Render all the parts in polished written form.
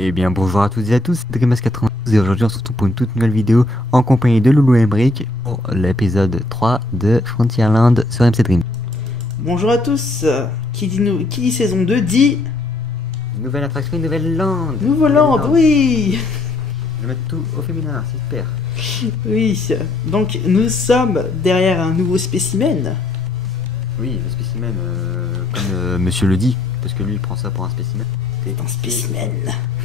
Eh bien bonjour à toutes et à tous, c'est Dreamas92 et aujourd'hui on se retrouve pour une toute nouvelle vidéo en compagnie de Loulou Emric pour l'épisode 3 de Frontierland sur MC Dream. Bonjour à tous, qui dit saison 2 dit... Nouvelle attraction et nouvelle land. Nouveau land, oui. Je vais mettre tout au féminin, c'est super. Oui, donc nous sommes derrière un nouveau spécimen. Oui, le spécimen, comme monsieur le dit, parce que lui il prend ça pour un spécimen. Un spécimen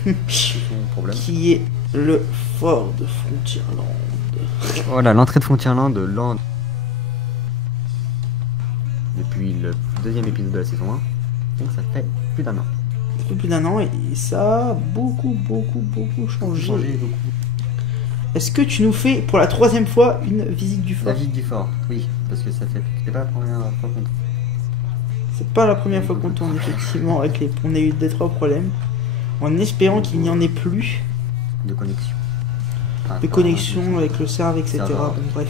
C'est son problème. qui est le fort de Frontierland. Voilà, l'entrée de Frontierland, land. Depuis le deuxième épisode de la saison 1, donc ça fait plus d'un an. Un peu plus d'un an et ça a beaucoup changé. Beaucoup. Est-ce que tu nous fais pour la troisième fois une visite du fort? La visite du fort, oui, parce que ça fait... C'est pas la première fois qu'on... C'est pas la première fois qu'on tourne effectivement avec les... On a eu des trois problèmes. En espérant qu'il n'y en ait plus de connexion. Enfin, de connexion avec le serveur, etc. Donc, bref.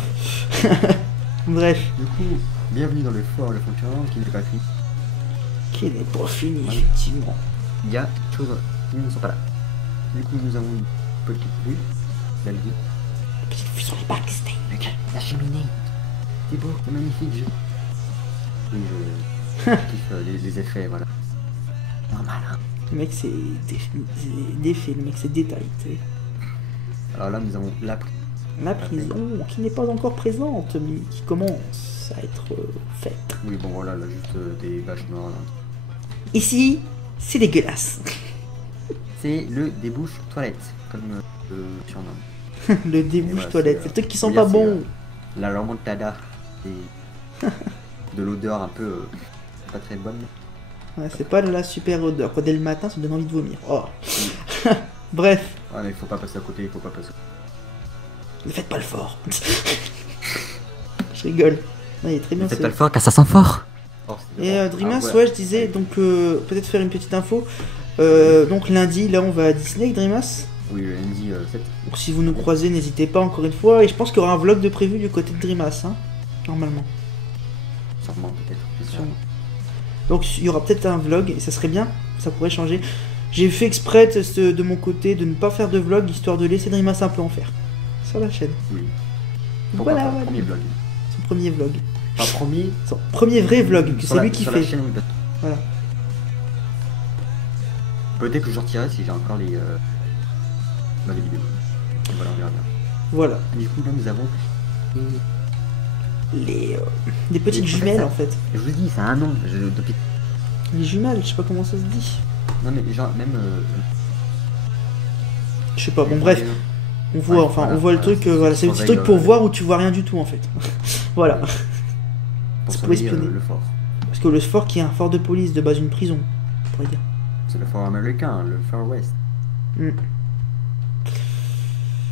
Bref. Du coup, bienvenue dans le fort de Frontierland qui n'est pas fini. Qui n'est pas fini, effectivement. Il y a des choses qui ne sont pas là. Du coup, nous avons une petite vue. Belle vue. Petite vue sur les backstage. La cheminée. C'est beau, c'est magnifique. Oui, je kiffe les effets, voilà. Normal, hein. Le mec, c'est des faits, le mec, c'est détail, tu sais. Alors là, nous avons la prison. La prison, qui n'est pas encore présente, mais qui commence à être faite. Oui, bon, voilà, là, juste des vaches noires, là. Ici, c'est dégueulasse. C'est le débouche-toilette, comme le surnomme. Le débouche voilà, toilette, c'est le truc qui sent oui, pas là, bon. La remontada. Et de l'odeur un peu pas très bonne. Ouais, c'est pas de la super odeur. Quoi, dès le matin, ça me donne envie de vomir. Oh. Bref. Ouais, mais il faut pas passer à côté, il faut pas passer. Ne faites pas le fort. Je rigole. Non, il est très bien. Ne faites pas le fort car ça sent fort. Oh, et Dreamas, ouais, je disais, donc peut-être faire une petite info. Donc lundi, là, on va à Disney avec Dreamas. Oui, le lundi 7. Donc si vous nous croisez, n'hésitez pas encore une fois. Et je pense qu'il y aura un vlog de prévu du côté de Dreamas, hein, normalement. Sûrement, peut-être. Sûrement. Donc il y aura peut-être un vlog et ça serait bien, ça pourrait changer. J'ai fait exprès de mon côté de ne pas faire de vlog histoire de laisser Dreamas un peu en faire sur la chaîne. Oui. Voilà, voilà. Premier vlog. Son premier vlog. Enfin, Son premier vrai vlog, que c'est lui qui fait. Chaîne, oui, voilà. Peut-être que je retirerai si j'ai encore les vidéos. Et voilà, on verra bien. Voilà. Du coup, là, nous avons des petites jumelles en fait. Je vous dis, ça a un nom. Depuis... Les jumelles, je sais pas comment ça se dit. Non, mais genre, même. Je sais pas, bon, bref. On voit, ouais, enfin, voilà, on voit le truc, voilà, c'est le petit truc pour voir où tu vois rien du tout en fait. Voilà. Pour pour espionner. Le fort. Parce que le fort qui est un fort de police, de base une prison, on pourrait dire. C'est le fort américain, le Far West.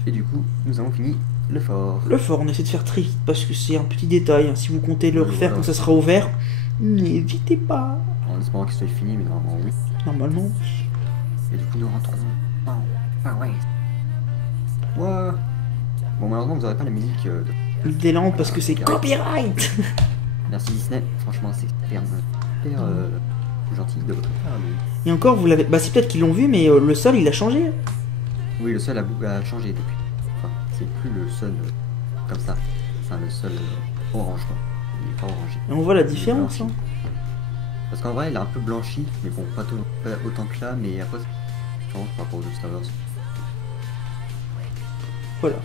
Et du coup, nous avons fini le fort. Le fort, on essaie de faire très vite parce que c'est un petit détail. Hein. Si vous comptez le refaire quand ça sera ouvert, n'hésitez pas. En espérant qu'il soit fini, mais normalement oui. Normalement. Et du coup, nous rentrons en Far West. Ouais. Bon, malheureusement, vous n'aurez pas la musique des langues parce que c'est copyright. Merci Disney, franchement, c'est super gentil de votre part. Mais... Et encore, vous l'avez. Bah, c'est peut-être qu'ils l'ont vu, mais le sol il a changé. Oui, le sol a changé depuis. Enfin, c'est plus le sol comme ça. Enfin, le sol orange, quoi. Il est pas orangé. Et on voit la différence, hein. Parce qu'en vrai, il est un peu blanchi, mais bon, pas autant que là, mais après, c'est change par rapport aux autres serveurs. Voilà.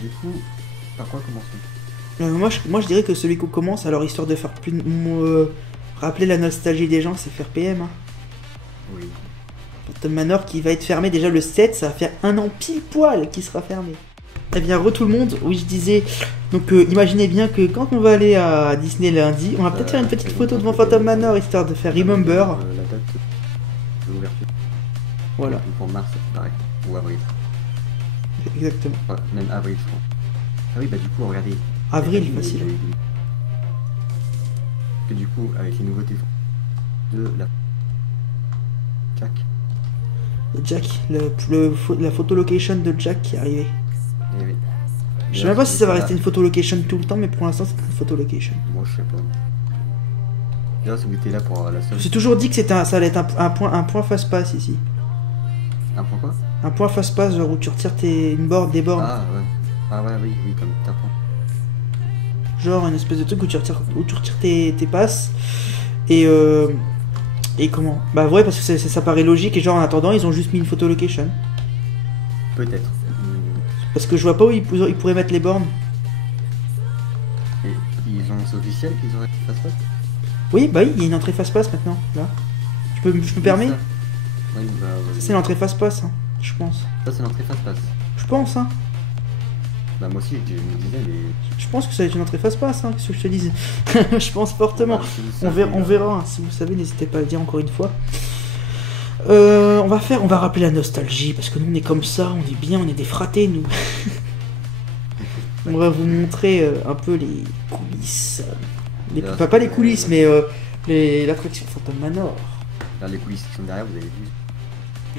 Du coup, par quoi commençons-nous? Moi je dirais que celui qu'on commence, alors histoire de faire plus rappeler la nostalgie des gens, c'est faire PM. Hein. Oui. Phantom Manor qui va être fermé déjà le 7, ça va faire un an pile poil qui sera fermé. Eh bien, tout le monde, oui je disais, donc imaginez bien que quand on va aller à Disney lundi, on va peut-être faire une petite photo devant Phantom Manor histoire de faire Remember. La date de l'ouverture. Voilà. Pour mars, pareil, ou avril. Exactement. Enfin, même avril, je crois. Ah oui, bah du coup, regardez. Avril, facile. Que du coup, avec les nouveautés de la Jack. Jack, la photo location de Jack qui est arrivée. Eh oui. Je sais même pas si ça va rester une photo location tout le temps, mais pour l'instant c'est une photo location. Moi je sais pas. D'ailleurs, si vous étiez là pour la Je seule. me suis toujours dit que ça allait être un point face-passe ici. Un point quoi? Un point face-passe, genre où tu retires des bornes. Ah ouais. Ah ouais, oui, comme t'as un point. Genre une espèce de truc où tu retires tes passes. Et comment? Bah ouais, parce que ça paraît logique, et genre en attendant, ils ont juste mis une photo location. Peut-être. Parce que je vois pas où ils pourraient mettre les bornes. Et c'est officiel qu'ils auraient fait face-passe? Oui, bah oui, il y a une entrée face-passe maintenant, là. Je me permets? Ça. Oui, bah. Ça, c'est l'entrée face-passe, hein, je pense. Ça, c'est l'entrée face-passe. Je pense, hein. Bah, moi aussi, je me disais, mais. Je pense que ça va être une entrée face-passe, hein, qu'est-ce que je te dise. Je pense fortement. Bah, si vous On savez, verra, hein. Si vous savez, n'hésitez pas à le dire encore une fois. On va rappeler la nostalgie, parce que nous on est comme ça, on est bien, on est des fratés, nous. On va vous montrer un peu les coulisses. Pas les coulisses, mais l'attraction Phantom Manor. Là, les coulisses qui sont derrière, vous avez vu.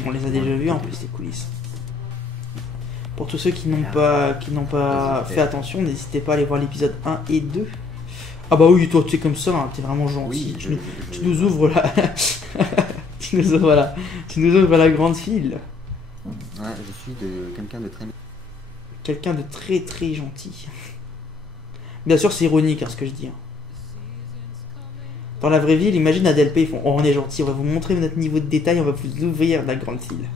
On les a déjà vues en plus, les coulisses. Pour tous ceux qui n'ont pas fait attention, n'hésitez pas à aller voir l'épisode 1 et 2. Ah bah oui, toi tu es comme ça, hein, t'es vraiment gentil. Oui, tu nous ouvres là. Tu nous ouvres la grande file. Ouais, je suis quelqu'un de très. Quelqu'un de très très gentil. Bien sûr, c'est ironique hein, ce que je dis. Hein. Dans la vraie vie, imagine Adelpé, ils font oh, on est gentil, on va vous montrer notre niveau de détail, on va vous ouvrir la grande file.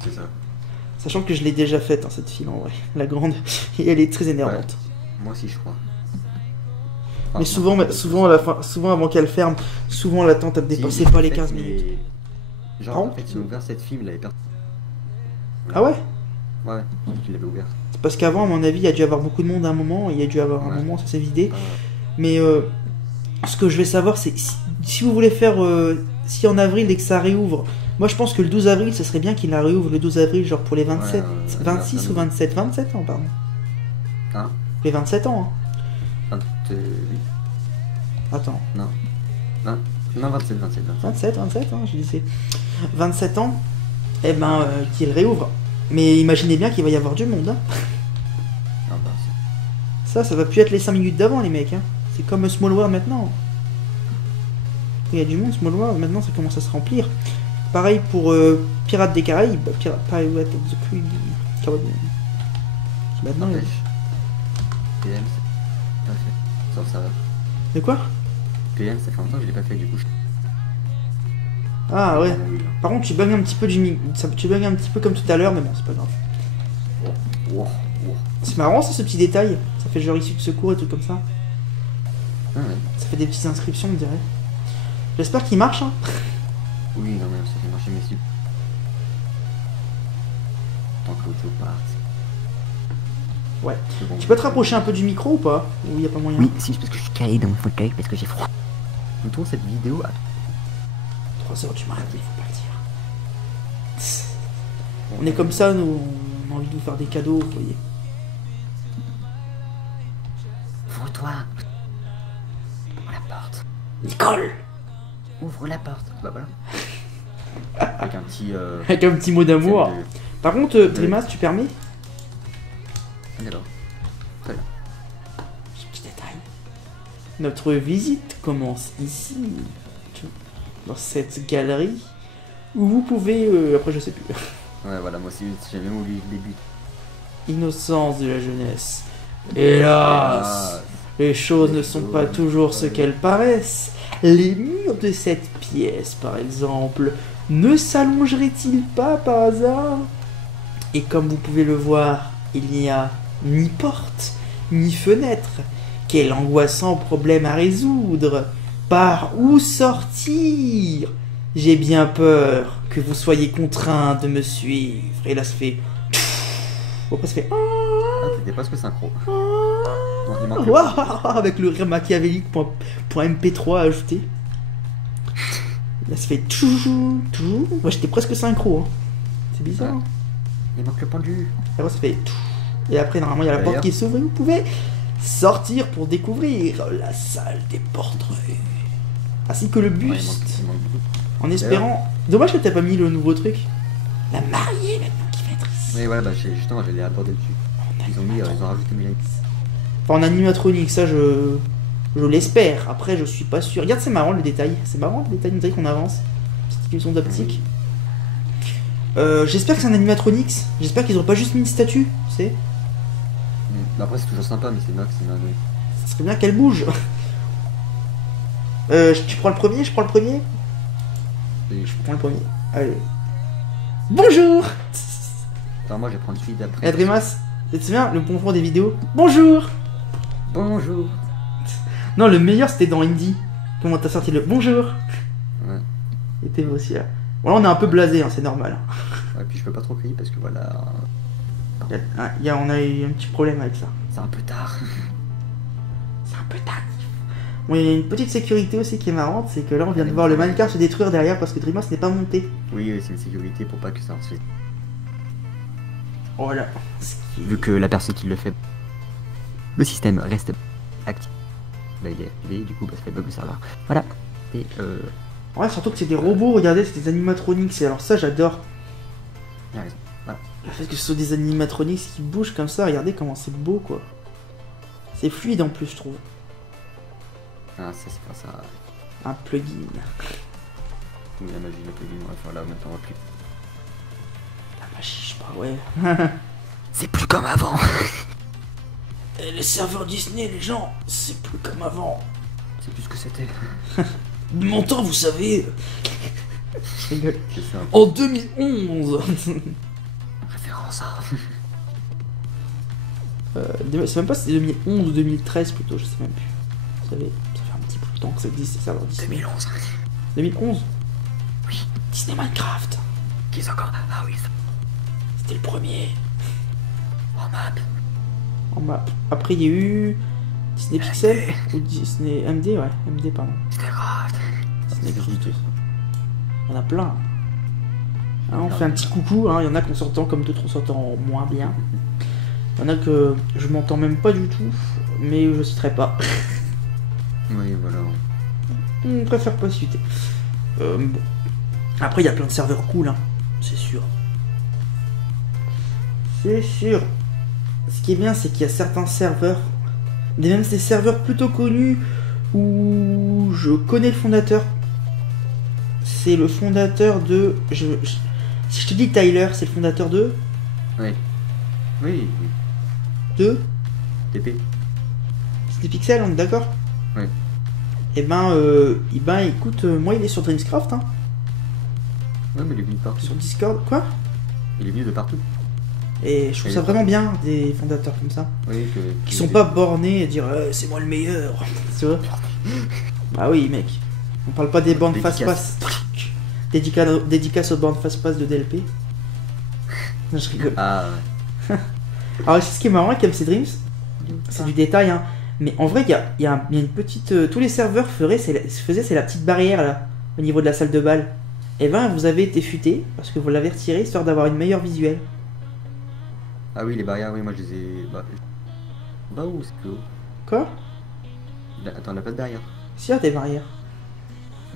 C'est ça. Sachant que je l'ai déjà faite, hein, cette file en vrai. La grande, et elle est très énervante. Ouais, moi aussi, je crois. Mais souvent à la fin, souvent avant qu'elle ferme, souvent l'attente a dépassé pas les 15 minutes. Genre, Pardon en fait, ils ont ouvert cette film, il avait personne. Ah ouais? Ouais, tu l'avais ouvert. C'est parce qu'avant, à mon avis, il y a dû avoir beaucoup de monde à un moment, et il y a dû avoir un moment, ça s'est vidé. Mais ce que je vais savoir, c'est si vous voulez faire, si en avril, dès que ça réouvre, moi je pense que le 12 avril, ce serait bien qu'il la réouvre le 12 avril, genre pour les 27, 26 ou 27, 27 ans, pardon. Hein? Les 27 ans, hein. 28. Attends. Non, 27, 27, hein, je disais. 27 ans, eh ben, qu'il réouvre. Mais imaginez bien qu'il va y avoir du monde, hein. Non, bah, Ça va plus être les 5 minutes d'avant, les mecs, hein. C'est comme Small World maintenant. Il y a du monde, Small World, maintenant ça commence à se remplir. Pareil pour Pirates des Caraïbes, Pirates of the Caribbean. Maintenant, n'empêche. PM, c'est pas fait. Ça va. De quoi? PM, ça fait longtemps que je l'ai pas fait, du coup. Ah ouais. Par contre, tu bugs un petit peu tu bugs un petit peu comme tout à l'heure, mais bon, c'est pas grave. Wow. C'est marrant ça, ce petit détail. Ça fait genre issue de secours et tout comme ça. Ah ouais. Ça fait des petites inscriptions, on dirait. J'espère qu'il marche, hein. Oui, non, mais ça fait marcher mes subs. Tant que l'autre parte. Ouais. Bon, Tu peux te rapprocher un peu du micro ou pas? Ou y a pas moyen? Oui, si, parce que je suis calé dans mon fauteuil, parce que j'ai froid. On tourne cette vidéo à 3h du matin, il faut pas le dire. On est comme ça, nous, on a envie de vous faire des cadeaux, vous voyez. Ouvre-toi. Ouvre la porte. Nicole! Ouvre la porte. Bah voilà. Avec un petit. Avec un petit mot d'amour. thème de- Par contre, Grimace, tu permets? D'accord. Très bien. Ce petit détail. Notre visite commence ici, dans cette galerie, où vous pouvez... après, je sais plus. Ouais, voilà, moi aussi, j'ai même oublié le début. Innocence de la jeunesse. Hélas, les choses ne sont pas toujours ce qu'elles paraissent. Les murs de cette pièce, par exemple, ne s'allongeraient-ils pas par hasard? Et comme vous pouvez le voir, il n'y a ni porte, ni fenêtre. Quel angoissant problème à résoudre. Par où sortir? J'ai bien peur que vous soyez contraint de me suivre. Et là, ça fait... Après, ça fait... Ah, t'étais presque synchro. Non, il manque Avec le rire machiavélique .mp3 ajouté. Là, ça fait... Moi, j'étais presque synchro. Hein. C'est bizarre. Ouais. Il manque le pendu. Et après, ça fait... Et après, normalement, il y a la porte qui s'ouvre et vous pouvez sortir pour découvrir la salle des portraits. Ainsi que le buste. Ouais, il manque beaucoup. En espérant... Dommage que t'as pas mis le nouveau truc. La mariée, maintenant, qui va être ici. Oui, voilà, bah, justement, j'allais aborder dessus. Ils ont rajouté mes... Enfin, en animatronique, ça, je Je l'espère. Après, je suis pas sûr. Regarde, c'est marrant le détail. C'est marrant le détail, on dirait qu'on avance. Petite illusion d'optique. J'espère que c'est un animatronics. J'espère qu'ils auraient pas juste mis une statue, tu sais. Après, c'est toujours sympa, mais c'est Nox, c'est Nox. Ça serait bien qu'elle bouge. Tu prends le premier, je prends le premier. Je prends le premier. Allez. Bonjour. Attends, moi je vais prendre celui d'après. Adrimas, tu te souviens le bonjour des vidéos? Bonjour. Bonjour. Non, le meilleur c'était dans Indie. Comment t'as sorti le bonjour? Ouais. Et t'es aussi là. Bon, là on est un peu blasé, hein, c'est normal. Ouais, puis je peux pas trop crier parce que voilà. On a eu un petit problème avec ça. C'est un peu tard. C'est un peu tard. Bon, il y a une petite sécurité aussi qui est marrante, c'est que là on vient de voir le mannequin se détruire derrière parce que Dreamas n'est pas monté. Oui, c'est une sécurité pour pas que ça se fait. Voilà. Vu que la personne qui le fait, le système reste actif. Là il est activé, du coup bah, ça fait bug le serveur. Voilà. Et ouais, surtout que c'est des robots, regardez, c'est des animatronics, et alors ça j'adore. il a raison. Voilà. Le fait que ce soit des animatronics qui bougent comme ça, regardez comment c'est beau quoi. C'est fluide en plus, je trouve. Ah, ça c'est pas ça. Un plugin. Oui, la magie, le plugin, on va faire là, maintenant on va plus. La magie, je sais pas, ouais. C'est plus comme avant. Et les serveurs Disney, les gens, c'est plus comme avant. C'est plus ce que c'était. De mon temps, vous savez. Je rigole. C'est ça. En 2011. Référence à. C'est même pas si c'est 2011 ou 2013 plutôt, je sais même plus. Vous savez, ça fait un petit bout de temps que ça existe, ces serveurs Disney. 2011. 2011. Oui. Disney Minecraft. Qui est encore. Ah oui, ça. C'était le premier. En map. En map. Après, il y a eu Disney Pixel ou Disney MD, ouais, MD, pardon. C'était grave. Disney Cruise. Il y en a plein. Hein, on fait un petit coucou, hein. Il y en a qu'on s'entend comme d'autres on s'entend moins bien. Il y en a que je m'entends même pas du tout, mais je citerai pas. Oui, voilà. On préfère pas citer. Bon. Après, il y a plein de serveurs cool, hein. C'est sûr. C'est sûr. Ce qui est bien, c'est qu'il y a certains serveurs, même des serveurs plutôt connus, où je connais le fondateur. C'est le fondateur de... Si je te dis Tyler, c'est le fondateur de... Oui. Oui, oui. De... TP. Disney Pixel, on est d'accord? Oui. Et ben, écoute, moi il est sur Dreamscraft, hein. Ouais, mais il est venu de partout. Sur Discord, quoi? Il est venu de partout. Et je trouve ça vraiment bien, des fondateurs comme ça. Oui, Qui sont pas bornés à dire c'est moi le meilleur. Tu vois? Bah oui, mec. On parle pas des bandes fast-pass. Dédicace aux bandes fast-pass de DLP. Non, je rigole. Ah ouais. Alors, ce qui est marrant avec MC Dreams, c'est du détail, hein. Mais en vrai, il y a une petite. Tous les serveurs faisaient c'est la petite barrière là, au niveau de la salle de bal. Et ben, vous avez été futé parce que vous l'avez retiré histoire d'avoir une meilleure visuelle. Ah oui, les barrières, oui, moi je les ai. Bah où c'est plus haut? Quoi? Attends, la place derrière. Si, il y a des barrières.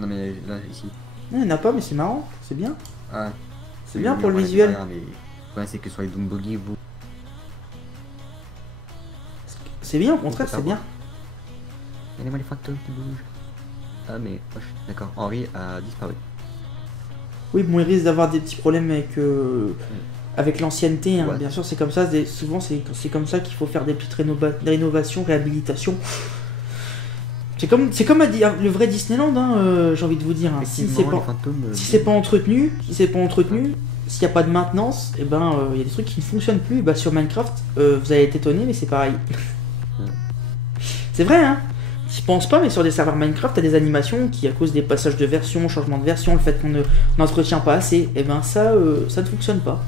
Non, mais là, ici. Non, il n'y en a pas, mais c'est marrant, c'est bien. Ah, C'est bien pour le visuel. Mais le problème, c'est que sur les Doombuggy, vous. C'est bien, au contraire, c'est bien. Regardez-moi les fantômes qui bougent. Ah, mais. D'accord, Henri a disparu. Oui, bon, il risque d'avoir des petits problèmes avec l'ancienneté, hein. Ouais. Bien sûr, c'est comme ça. Souvent, c'est comme ça qu'il faut faire des petites rénovations, réhabilitations. C'est comme le vrai Disneyland, hein, j'ai envie de vous dire. Hein. Si c'est pas entretenu, s'il n'y a pas de maintenance, et ben il y a des trucs qui ne fonctionnent plus. Bah, sur Minecraft, vous allez être étonné, mais c'est pareil. C'est vrai, hein. Je pense pas, mais sur des serveurs Minecraft, t'as des animations qui, à cause des passages de version, changement de version, le fait qu'on n'entretient pas assez, et ben ça ne fonctionne pas.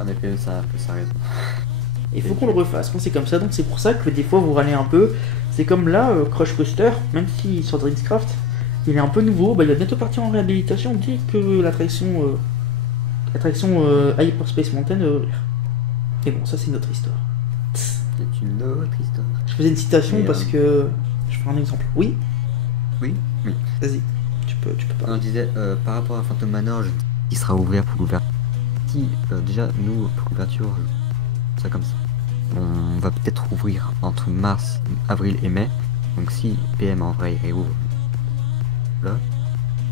En effet, ça a raison. Il faut qu'on le refasse quand c'est comme ça, donc c'est pour ça que des fois vous râlez un peu. C'est comme là, Crush Coaster, même si sur Dreamcraft, il est un peu nouveau, bah, il va bientôt partir en réhabilitation dès que l'attraction Hyperspace Mountain va ouvrir. Et bon, ça c'est une autre histoire. C'est une autre histoire. Je faisais une citation parce que... Je prends un exemple. Oui. Oui. Vas-y, tu peux pas. Non, je disais, par rapport à Phantom Manor, il sera ouvert pour l'ouverture. Si, déjà, nous, pour l'ouverture, ça comme ça. On va peut-être ouvrir entre mars, avril et mai. Donc si PM en vrai réouvre là,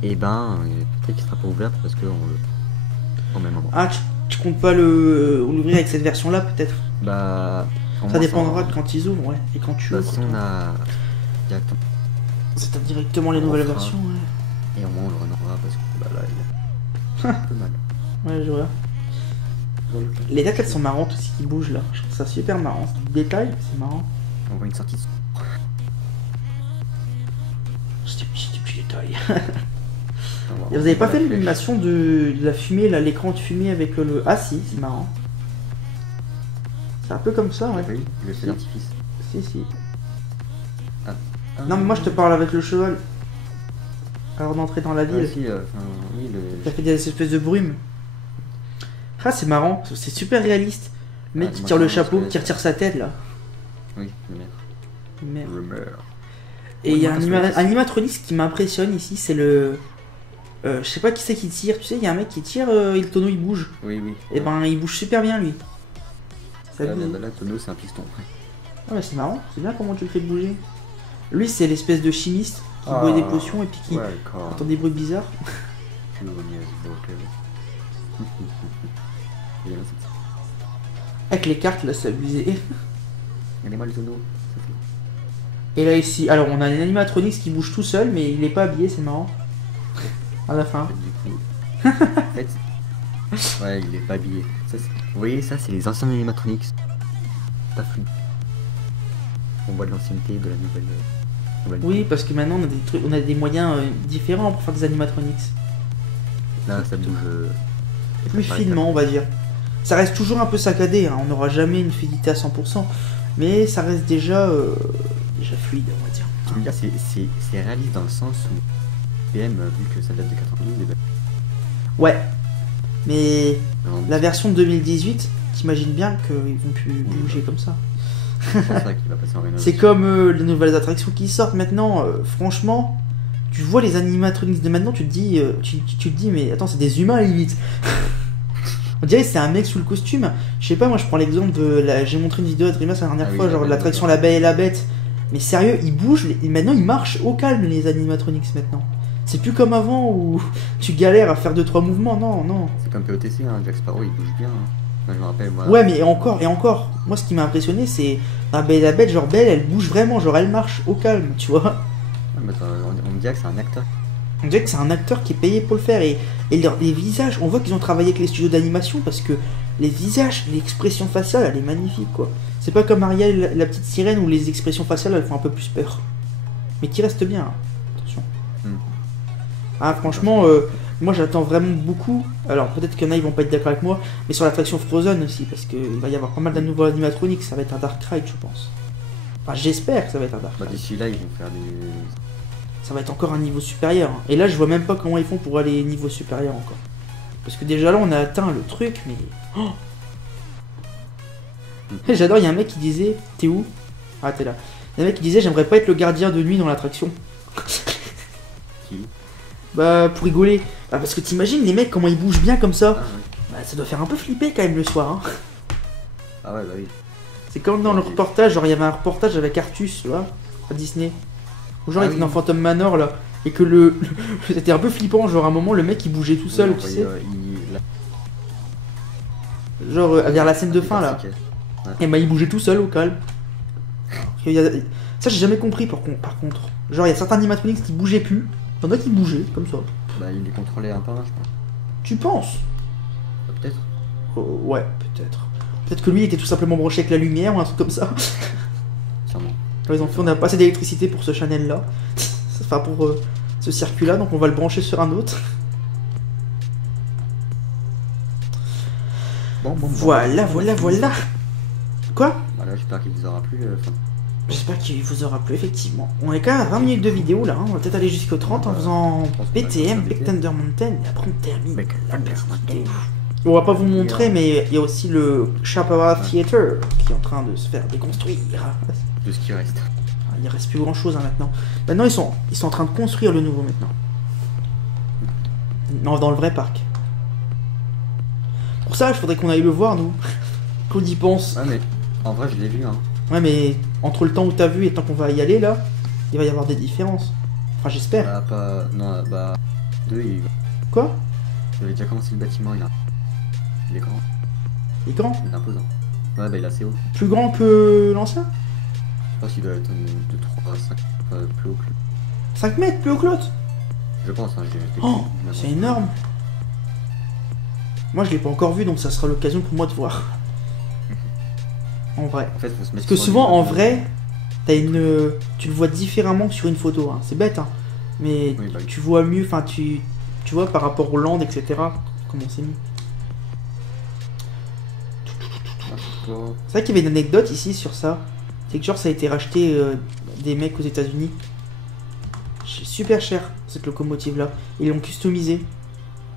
et ben peut-être qu'il sera pas ouvert parce que au même moment. Ah, tu comptes pas l'ouvrir avec cette version-là, peut-être? Bah, Ça dépendra de quand ils ouvrent, ouais. Et quand tu bah, ouvres. si on a directement. C'est directement les nouvelles versions, ouais. Et au moins on le renommera parce que bah là il est un peu mal. Ouais, je vois. Les dates elles sont marrantes aussi qui bougent là. Je trouve ça super marrant. C'est du détail, c'est marrant. On voit une sortie de son. C'est des petits détails. Et vous avez pas fait l'animation de la fumée là, l'écran de fumée avec le. Ah si, c'est marrant. C'est un peu comme ça, ouais. Oui, le feu d'artifice. Si. Non mais moi je te parle avec le cheval. Alors d'entrer dans la ville. Oui, Ça fait des espèces de brume. Ah c'est marrant, c'est super réaliste. Le mec qui tire le chapeau, qui retire sa tête là. Oui, le maire. Le maire. Et il y a un animatronique qui m'impressionne ici, c'est le... je sais pas qui c'est qui tire, tu sais, il y a un mec qui tire et le tonneau il bouge. Oui. Et ben il bouge super bien lui. Là, le tonneau c'est un piston. Ah ouais c'est marrant, c'est bien comment tu le fais bouger. Lui c'est l'espèce de chimiste qui boit des potions et puis qui entend des bruits bizarres. Avec les cartes là c'est abusé. Regardez-moi le tonneau. Et là ici, alors on a un animatronique qui bouge tout seul mais il est pas habillé, c'est marrant. À la fin. Du coup, en fait, ouais il est pas habillé. Ça, vous voyez ça c'est les anciens animatronics. Pas flou. On voit de l'ancienneté de la nouvelle. Oui parce que maintenant on a des trucs, on a des moyens différents pour faire des animatronics. Là ça bouge plus finement on va dire. Ça reste toujours un peu saccadé, hein. On n'aura jamais une fluidité à 100%, mais ça reste déjà fluide on va dire. Je veux dire c'est réaliste dans le sens où PM vu que ça date de 92 ouais. Mais la version de 2018, t'imagines bien qu'ils vont plus bouger comme ça. C'est comme les nouvelles attractions qui sortent maintenant, franchement, tu vois les animatronics de maintenant, tu te dis, tu te dis mais attends c'est des humains à la limite. On dirait que c'est un mec sous le costume. Je sais pas, moi je prends l'exemple de j'ai montré une vidéo à Dreamers la dernière fois, genre de l'attraction La Belle et la Bête. Mais sérieux, ils bougent, et maintenant ils marchent au calme les animatronics maintenant. C'est plus comme avant où tu galères à faire 2-3 mouvements, non. C'est comme POTC, hein, Jack Sparrow il bouge bien. Hein. Moi, je me rappelle, moi. Ouais, mais encore. Moi, ce qui m'a impressionné, c'est la Belle et la Bête, genre Belle, elle bouge vraiment, genre elle marche au calme, tu vois. Ouais, mais on dirait que c'est un acteur. On dirait que c'est un acteur qui est payé pour le faire. Et les visages, on voit qu'ils ont travaillé avec les studios d'animation parce que les visages, l'expression faciale, elle est magnifique, quoi. C'est pas comme Ariel, la petite sirène, où les expressions faciales, elles font un peu plus peur. Mais qui reste bien, hein. Attention. Ah, franchement, moi j'attends vraiment beaucoup. Alors peut-être qu'il y en a, ils vont pas être d'accord avec moi, mais sur l'attraction Frozen aussi, parce qu'il va y avoir pas mal de nouveaux animatroniques, ça va être un Dark Ride, je pense. Enfin, j'espère que ça va être un Dark Ride. D'ici là, ils vont faire des. Ça va être encore un niveau supérieur. Hein. Et là, je vois même pas comment ils font pour aller niveau supérieur encore. Parce que déjà là, on a atteint le truc, mais. Oh j'adore, il y a un mec qui disait. T'es où? Ah, t'es là. Il y a un mec qui disait j'aimerais pas être le gardien de nuit dans l'attraction. Qui? Bah, pour rigoler. Bah, parce que t'imagines les mecs comment ils bougent bien comme ça. Ah, ouais. Bah, ça doit faire un peu flipper quand même le soir. Hein. Ah ouais, bah oui. C'est comme dans le reportage, genre il y avait un reportage avec Artus, là, à Disney. Où genre il était dans Phantom Manor là. Et que c'était un peu flippant, genre à un moment le mec il bougeait tout seul, tu sais. Genre vers la scène de fin là. Ouais. Et bah il bougeait tout seul au calme. Ça j'ai jamais compris par contre. Genre il y a certains animatronics qui bougeaient plus. Il y en a qui bougeaient comme ça. Bah il les contrôlait un par un je pense. Tu penses? Bah, peut-être. Ouais peut-être. Peut-être que lui il était tout simplement branché avec la lumière ou un truc comme ça. Sûrement. Par exemple on a pas assez d'électricité pour ce channel là. Enfin pour ce circuit là donc on va le brancher sur un autre. Voilà. Quoi? Voilà, j'espère qu'il vous aura plu. J'espère qu'il vous aura plu, effectivement. On est quand même à 20 minutes de vidéo là, hein. On va peut-être aller jusqu'au 30 en faisant BTM, Big Thunder Mountain, et après on termine la petite vidéo. On va pas vous montrer, mais il y a aussi le Chapara Theater qui est en train de se faire déconstruire. De ce qui reste. Il reste plus grand chose hein, maintenant. Maintenant ils sont en train de construire le nouveau maintenant. Non, dans le vrai parc. Pour ça, il faudrait qu'on aille le voir, nous. Qu'on y pense. Ouais, mais en vrai, je l'ai vu, hein. Ouais, mais entre le temps où t'as vu et le temps qu'on va y aller, là, il va y avoir des différences. Enfin, j'espère. Bah, pas. Non, bah. 2, Quoi? il avait déjà commencé le bâtiment, il est grand, Il est grand? il est imposant. Ouais, bah il est assez haut. Plus grand que l'ancien? Je sais pas s'il doit être de 3 à 5, plus haut que lui. 5 mètres plus haut que l'autre? Je pense, hein, j'ai Oh, c'est énorme. Moi, je l'ai pas encore vu, donc ça sera l'occasion pour moi de voir. En vrai. En fait, faut se mettre Parce que sur souvent, les- en vrai, tu le vois différemment que sur une photo. Hein. C'est bête, hein. Mais Oui, bah oui. tu vois mieux, enfin, tu vois par rapport aux landes, etc. Comment c'est mis. C'est vrai qu'il y avait une anecdote ici sur ça. C'est que genre, ça a été racheté des mecs aux États-Unis. Super cher, cette locomotive-là. Ils l'ont customisée.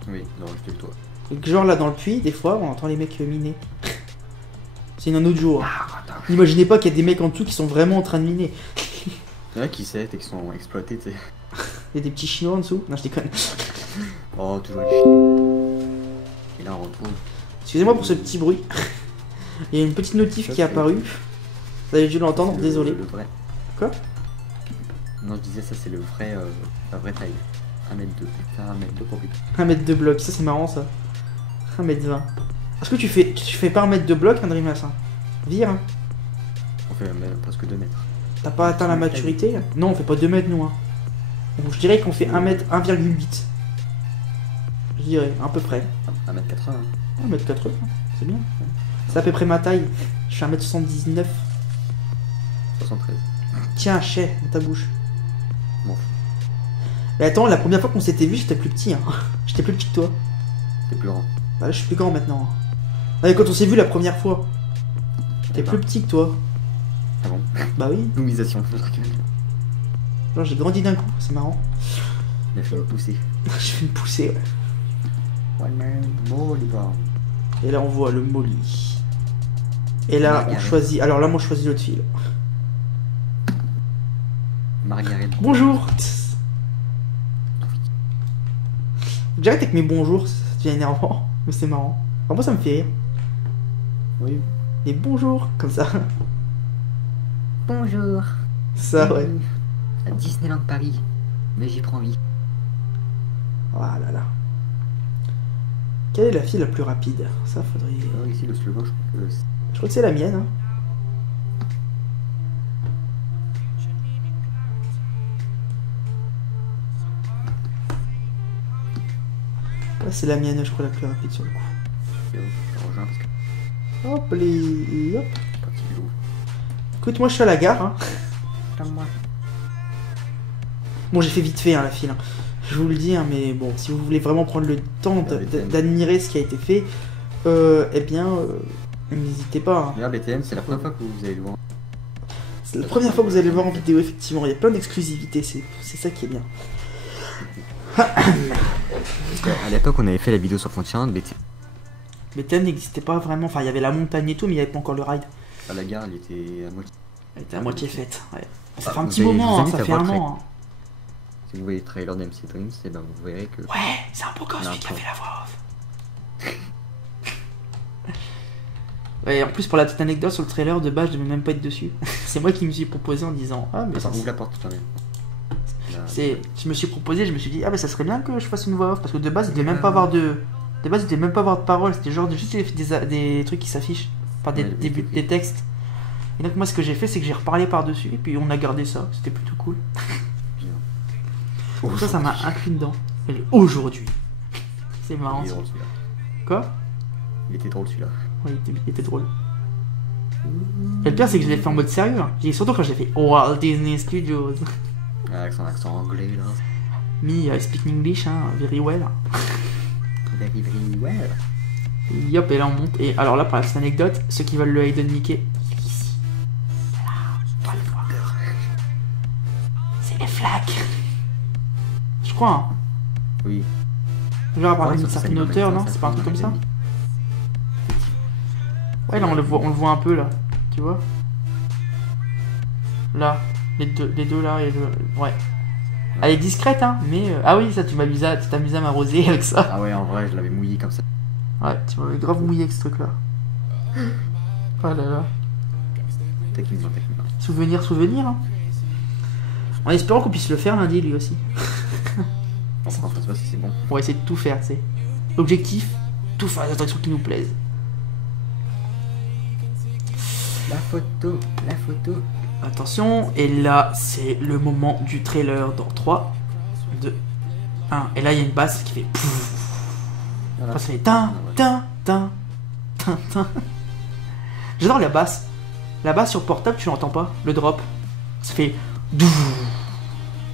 Oui, non, je te le toit. Et que genre, là, dans le puits, des fois, on entend les mecs miner. C'est une autre jour. N'imaginez pas qu'il y a des mecs en dessous qui sont vraiment en train de miner. Il y en a qui sait et qui sont exploités, tu sais. Il y a des petits chinois en dessous. Non, je déconne. Oh, toujours les chiens. Et là, on retrouve. Excusez-moi pour ce petit bruit. Il y a une petite notif qui est apparue. Vous avez dû l'entendre, désolé. Le vrai. Quoi? Non, je disais, ça, c'est le vrai, la vraie taille. 1m2. Faire 1m2 pour vite. 1 mètre de bloc, ça c'est marrant ça. 1 mètre 20. Est-ce que tu fais pas 1 mètre de bloc, un Dreamas hein? Vire, hein? On fait presque 2 mètres. T'as pas atteint la maturité là? Non, on fait pas 2 mètres nous. Hein. Donc, je dirais qu'on fait 1 mètre 1,8. Je dirais, à peu près. 1m80. 1 mètre 80, c'est bien. C'est à peu près ma taille. Je suis 1m79. 73. Tiens, chais, dans ta bouche. M'en fous. Mais attends, la première fois qu'on s'était vu, j'étais plus petit. Hein. J'étais plus petit que toi. T'es plus grand. Bah là, je suis plus grand maintenant. Ouais, quand on s'est vu la première fois, j'étais Eh ben. plus petit que toi. Ah bon? Bah oui. Loumisation. Genre, j'ai grandi d'un coup, c'est marrant. Il a fait le pousser. Je fais une poussée, ouais. Ouais, man. Bon, les gars. Et là, on voit le molly. Et là, on Margaret. choisit. Alors là, moi, je choisis l'autre fil. Margaret. Bonjour. J'arrête avec mes bonjours, ça devient énervant, mais c'est marrant. Enfin, moi, ça me fait rire. Oui. Et bonjour, comme ça. Bonjour. Ça, ouais. À Disneyland Paris. Mais j'y prends vie. Oh là là. Quelle est la file la plus rapide? Ça, faudrait. Alors ici, le slogan, je crois que c'est... Je crois que c'est la mienne. Hein. Ouais, c'est la mienne, je crois, la plus rapide sur le coup. Je rejoins parce que Hop, les. Hop. parti du loup. Écoute, moi, je suis à la gare. Hein. Attends-moi. Bon, j'ai fait vite fait hein, la file. Hein. Je vous le dis, hein, mais bon, si vous voulez vraiment prendre le temps d'admirer ce qui a été fait, eh bien, n'hésitez pas. Hein. D'ailleurs, BTM, c'est la première fois que vous allez le voir. C'est la première fois que vous allez le voir en vidéo, effectivement. Il y a plein d'exclusivités, c'est ça qui est bien. Parce qu'à l'époque, on avait fait la vidéo sur Frontier, BTM. Mais Thème n'existait pas vraiment. Enfin, il y avait la montagne et tout, mais il n'y avait pas encore le ride. À la gare, il était à moitié. Elle était à moitié faite. Ouais. Ça Ah, fait un vous petit avez- je moment, vous hein, invite ça à fait voir un le an. Hein. Si vous voyez le trailer d'MC Dreams, et ben vous verrez que. Ouais, c'est un beau gosse, Non, celui qui a pas. fait la voix off. Ouais, en plus, pour la petite anecdote, sur le trailer de base, je devais même pas être dessus. C'est moi qui me suis proposé en disant ah, mais ça, Attends, ouvre la porte, putain. je me suis proposé, je me suis dit ah, mais ça serait bien que je fasse une voix off parce que de base, il devait même pas avoir de. De base, il devait même pas avoir de parole, c'était genre juste des trucs qui s'affichent, enfin Ouais, des textes. Et donc, moi, ce que j'ai fait, c'est que j'ai reparlé par-dessus et puis on a gardé ça, c'était plutôt cool. Ça m'a inclus dedans. Et aujourd'hui. C'est marrant. Il est Ça. drôle celui-là. Quoi? Il était drôle celui-là. Ouais, il était drôle. Et le pire, c'est que je l'ai fait en mode sérieux. Hein. J'ai surtout quand j'ai fait Walt Disney Studios. Avec son accent anglais là. Me, I speak English, hein, very well. Very, very well. Et hop, et là on monte. Et alors là, pour la petite anecdote, ceux qui veulent le Hayden Mickey, il est ici. Là, on va le voir. C'est les flaques. Je crois, hein. Oui. Genre à partir Ouais, d'une ça certaine s'anime hauteur, comme non? ça, C'est pas un truc comme ça? s'anime. Ouais, là on le voit un peu là, tu vois? Là, les deux là et le. Ouais. Elle est discrète, hein, mais. Ah oui, ça, tu t'amuses à m'arroser avec ça. Ah ouais, en vrai, je l'avais mouillé comme ça. Ouais, tu m'avais grave mouillé avec ce truc là. Oh là là. Techniquement. Souvenir, hein. En espérant qu'on puisse le faire lundi lui aussi. Enfin, ça se passe, c'est bon. On va essayer de tout faire, tu sais. Objectif, tout faire les attractions qui nous plaisent. La photo, la photo. Attention, et là, c'est le moment du trailer dans 3, 2, 1. Et là, il y a une basse qui fait pouf. Voilà. Après, ça fait tin, tin, tin, tin, tin. J'adore la basse. La basse sur portable, tu l'entends pas, le drop. Ça fait dou.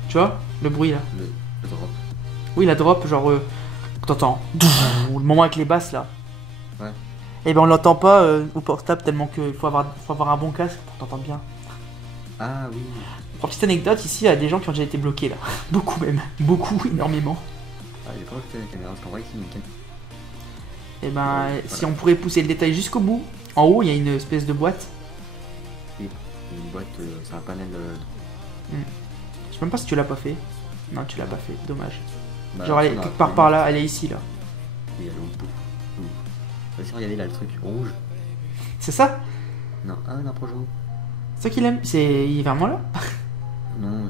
Tu vois, le bruit là. Le drop. Oui, la drop, genre, t'entends. Le moment avec les basses là. Ouais. Et ben on l'entend pas au portable tellement qu'il faut avoir un bon casque pour t'entendre bien. Ah oui. Pour petite anecdote, ici il y a des gens qui ont déjà été bloqués là. Beaucoup même. Beaucoup, énormément. Ah, j'ai pas écouté la caméra parce qu'en vrai, c'est nickel. Et ben Ouais, si voilà. on pourrait pousser le détail jusqu'au bout, en haut il y a une espèce de boîte. Une boîte, c'est un panel. Je sais même pas si tu l'as pas fait. Non, tu l'as pas fait, dommage. Bah, Genre elle est on a quelque part fait par une- là, elle est ici là. Oui, elle est au bout. Vas-y, regardez là le truc rouge. C'est ça? Non, ah, non, proche rouge. C'est ça qu'il aime? Il est vraiment là? Non,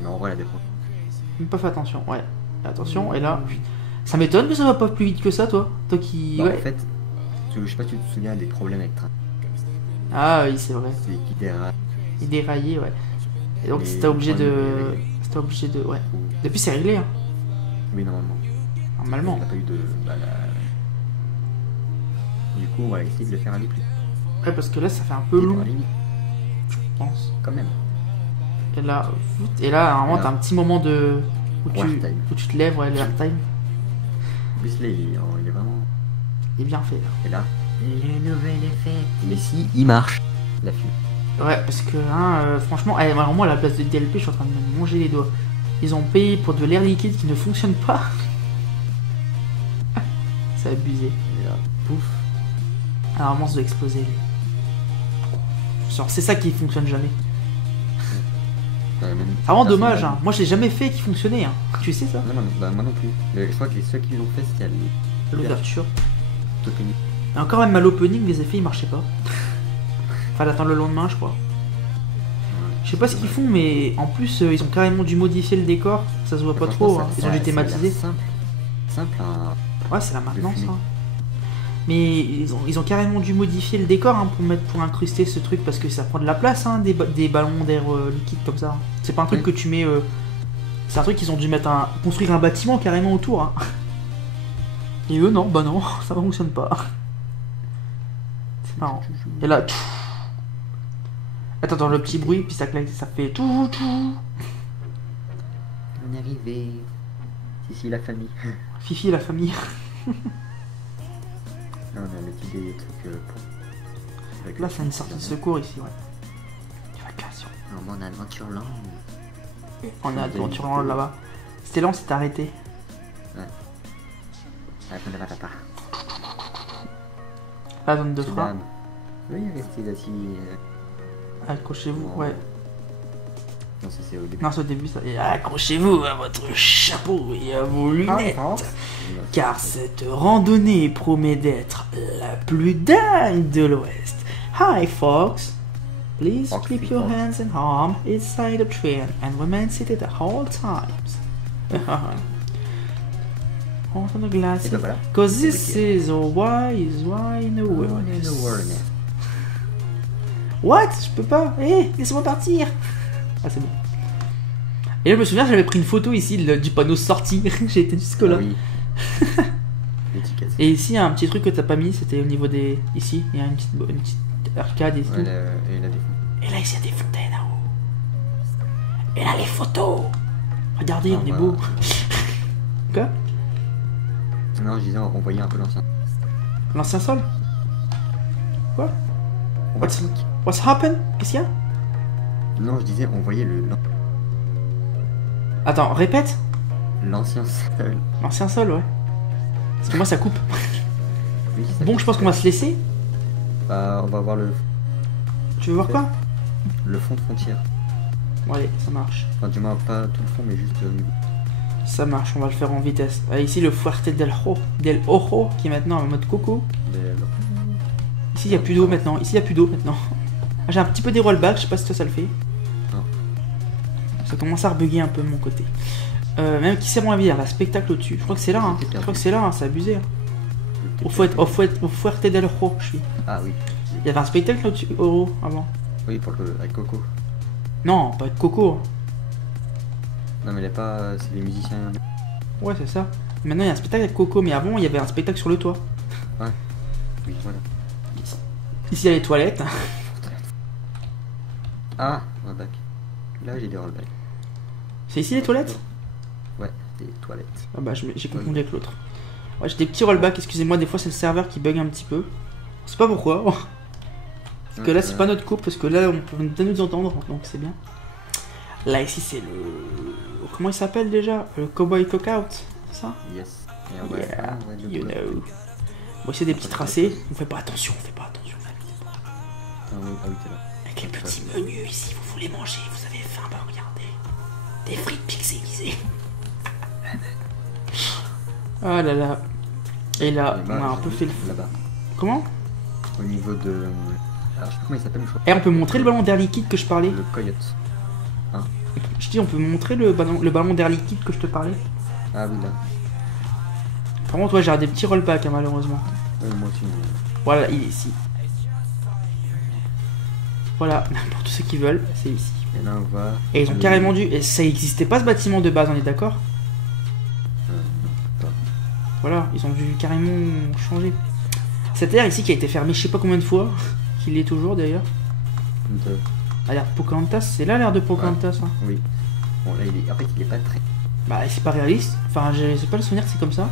mais en vrai, la dépend. J'ai pas fait attention, ouais. Attention, et là. Ça m'étonne que ça va pas plus vite que ça, toi. Toi qui. Bah, Ouais. en fait, je sais pas si tu te souviens des problèmes avec train. Ah oui, c'est vrai. C'est qui déraille. Il déraillait, ouais. Et donc Mais c'était obligé le problème, de. il est réglé. C'était obligé de. Ouais. Ou- Depuis c'est réglé, hein. Oui, normalement. Normalement. Il n'a pas eu de. Bah, Du coup, on va essayer de le faire aller plus vite. Ouais, parce que là ça fait un peu long, limite, je pense. quand même. Et là, normalement, Là. t'as un petit moment de. Watch time. Où tu te lèves, ouais, le airtime. En plus, là, il est vraiment. Il est bien fait, là. Et là. Le nouvel effet. Mais si, il marche. La fuite. Ouais, parce que, franchement, alors moi, à la place de DLP, je suis en train de me manger les doigts. Ils ont payé pour de l'air liquide qui ne fonctionne pas. C'est abusé. Et là, pouf. Alors, vraiment, ça doit exploser. Genre, c'est ça qui fonctionne jamais. Même- Vraiment personne dommage, n'a hein. vu. Moi, je l'ai jamais fait qui fonctionnait, hein. Tu sais ça? Non, moi non plus. Je crois que les seuls qui l'ont fait, c'était à L'ouverture. l'autonomie. Et encore même à l'opening, les effets ils marchaient pas. Fallait attendre le lendemain, je crois. Je sais pas ce qu'ils font, mais en plus ils ont carrément dû modifier le décor. Ça se voit pas trop, hein. Ils ont dû thématiser. Simple. Simple, hein. Ouais, c'est la maintenance. fumée. Hein. Mais ils ont carrément dû modifier le décor hein, pour incruster ce truc parce que ça prend de la place, hein, des ballons d'air liquide comme ça. C'est pas un truc Oui. que tu mets. C'est un truc qu'ils ont dû construire un bâtiment carrément autour. Hein. Et eux, non, bah non, ça fonctionne pas. C'est marrant. Et là, tout. Attends, le petit bruit, puis ça claque, ça fait tout, tout. On est arrivé. Si, la famille. Fifi et la famille. Là, on a le petit des trucs pour. avec Là, le c'est une chien, sortie de c'est secours ici, ouais. Évacuation. bien. Non, on a Adventureland. On est à Adventureland là-bas. C'était lent, c'était arrêté. Ah, on a papa. La zone de frein. Dame. Oui, restez assis. Accrochez-vous, Non. ouais. Non, ça c'est au début. Non, c'est au début ça. Et accrochez-vous à votre chapeau et à vos lunettes. Car cette randonnée promet d'être la plus dingue de l'Ouest. Hi, folks. Please Fox, keep oui, your Fox. hands and arms inside the train and remain seated at all times. Hold on the glasses. Et ben voilà. Cause C'est this bloqué. is a wise why in the Oh, wilderness. the wilderness. What? Je peux pas. Eh, laisse-moi partir. Ah, c'est bon. Et là, je me souviens, j'avais pris une photo ici du panneau sortie. J'ai été jusque là. Ah oui. L'étiquette. Et ici, il y a un petit truc que t'as pas mis, c'était au niveau des. Ici, il y a une petite arcade ici. Ouais, et la défense. Et là, ici, il y a des fontaines là haut. Et là, les photos. Regardez, Ah, on est bah. beau. Quoi? Non, je disais, on voyait un peu l'ancien. L'ancien sol? Quoi? On voit What's, le- what's happened? Qu'est-ce qu'il y a? Non, je disais, on voyait Attends, répète. l'ancien sol. L'ancien sol, ouais. Parce que moi, ça coupe. Oui, ça Bon, fait- je pense qu'on va se laisser. Bah, on va voir Tu veux voir quoi? le fond de frontière. Bon, allez, ça marche. Enfin, du moins, pas tout le fond, mais juste. Ça marche, on va le faire en vitesse. Ici, le Fuerte del Ojo, qui est maintenant en mode coco. Ici, il n'y a plus d'eau maintenant. Ici, il n'y a plus d'eau maintenant. Ah, j'ai un petit peu des rollbacks, je sais pas si toi ça le fait. Non. Ça Ça commence à rebugger un peu de mon côté. Même qui sait mon avis, il y a un spectacle au-dessus. Je crois que c'est là, hein. Je crois que c'est là, hein. C'est abusé. Hein. Au Fuerte del Oro, je suis. Ah oui. Il y avait un spectacle au-dessus, avant. Oui, pour le avec Coco. Non, pas avec Coco. Non mais il n'y a pas... c'est des musiciens. Ouais, c'est ça. Maintenant, il y a un spectacle avec Coco, mais avant, il y avait un spectacle sur le toit. Ouais. Oui, voilà. Ici, il y a les toilettes. Ah, rollback. Là, j'ai des rollbacks. C'est ici les toilettes? Ouais, des toilettes. Ah bah, j'ai confondu avec l'autre. Ouais, j'ai des petits rollbacks, excusez-moi, des fois, c'est le serveur qui bug un petit peu. C'est pas pourquoi. Parce que là, c'est pas notre couple, parce que là, on peut bien nous entendre, donc c'est bien. Là, ici, c'est le... Comment il s'appelle déjà? Le Cowboy Cookout, c'est ça? Yes. Et on Yeah, va you know. Bon, c'est des petits tracés. On fait pas attention, on fait pas attention. Ah oui, t'es là. Avec les petits menus, si vous voulez manger, vous avez faim, bah regardez. Des frites pixelisées. Ah là là. Et là, on a un peu fait le feu. Là-bas. Comment? Au niveau de... Alors, je sais pas comment il s'appelle le choix. Et on peut montrer le ballon d'air liquide que je parlais? Le coyote. Je dis, on peut montrer le ballon d'air liquide que je te parlais? Ah oui, là. Par contre, ouais, j'ai des petits rollbacks, hein, malheureusement. Moi aussi. Voilà, il est ici. Voilà, pour tous ceux qui veulent, c'est ici. Et là, on voit... Et ils ont carrément dû... Et ça existait pas ce bâtiment de base, on est d'accord? Non, pas. Voilà, ils ont dû carrément changer. Cette aire ici qui a été fermée je sais pas combien de fois, qu'il est toujours d'ailleurs. À l'air Pocahontas, c'est là l'air de Pocahontas. Hein. Oui. Bon, là, en fait, il est pas très... Bah, c'est pas réaliste. Enfin, j'ai pas le souvenir que c'est comme ça.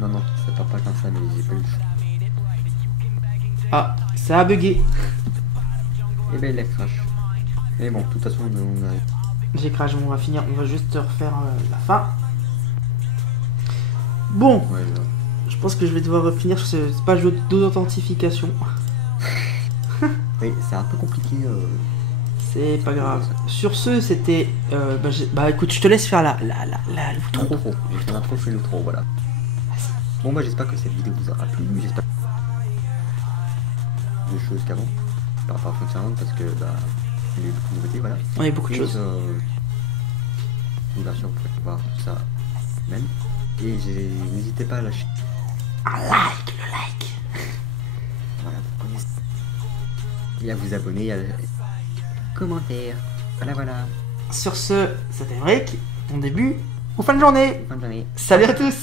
Non, non, ça part pas comme ça, mais j'ai pas eu le choix. Ah, ça a bugué. Et ben, il a crash. Mais bon, de toute façon, on a... J'ai crash, on va finir, on va juste refaire la fin. Bon, Ouais, là. je pense que je vais devoir finir sur cette page d'authentification. Oui, c'est un peu compliqué. C'est pas grave. Sur ce, c'était... bah écoute, je te laisse faire l'outro. J'ai fait l'intro, je fais l'outro, voilà. Bon, bah j'espère que cette vidéo vous aura plu. J'espère de choses qu'avant, par rapport à fonctionnement, parce que bah il y a eu beaucoup de nouveautés, voilà. On a eu beaucoup de choses. Bien sûr, vous pouvez voir tout ça même. Et n'hésitez pas à lâcher Un like, le like. voilà, vous connaissez. Et à vous abonner, à commentaire. Voilà, voilà. Sur ce, c'était Emric, bon début, ou fin de journée. Bonne journée. Salut à tous.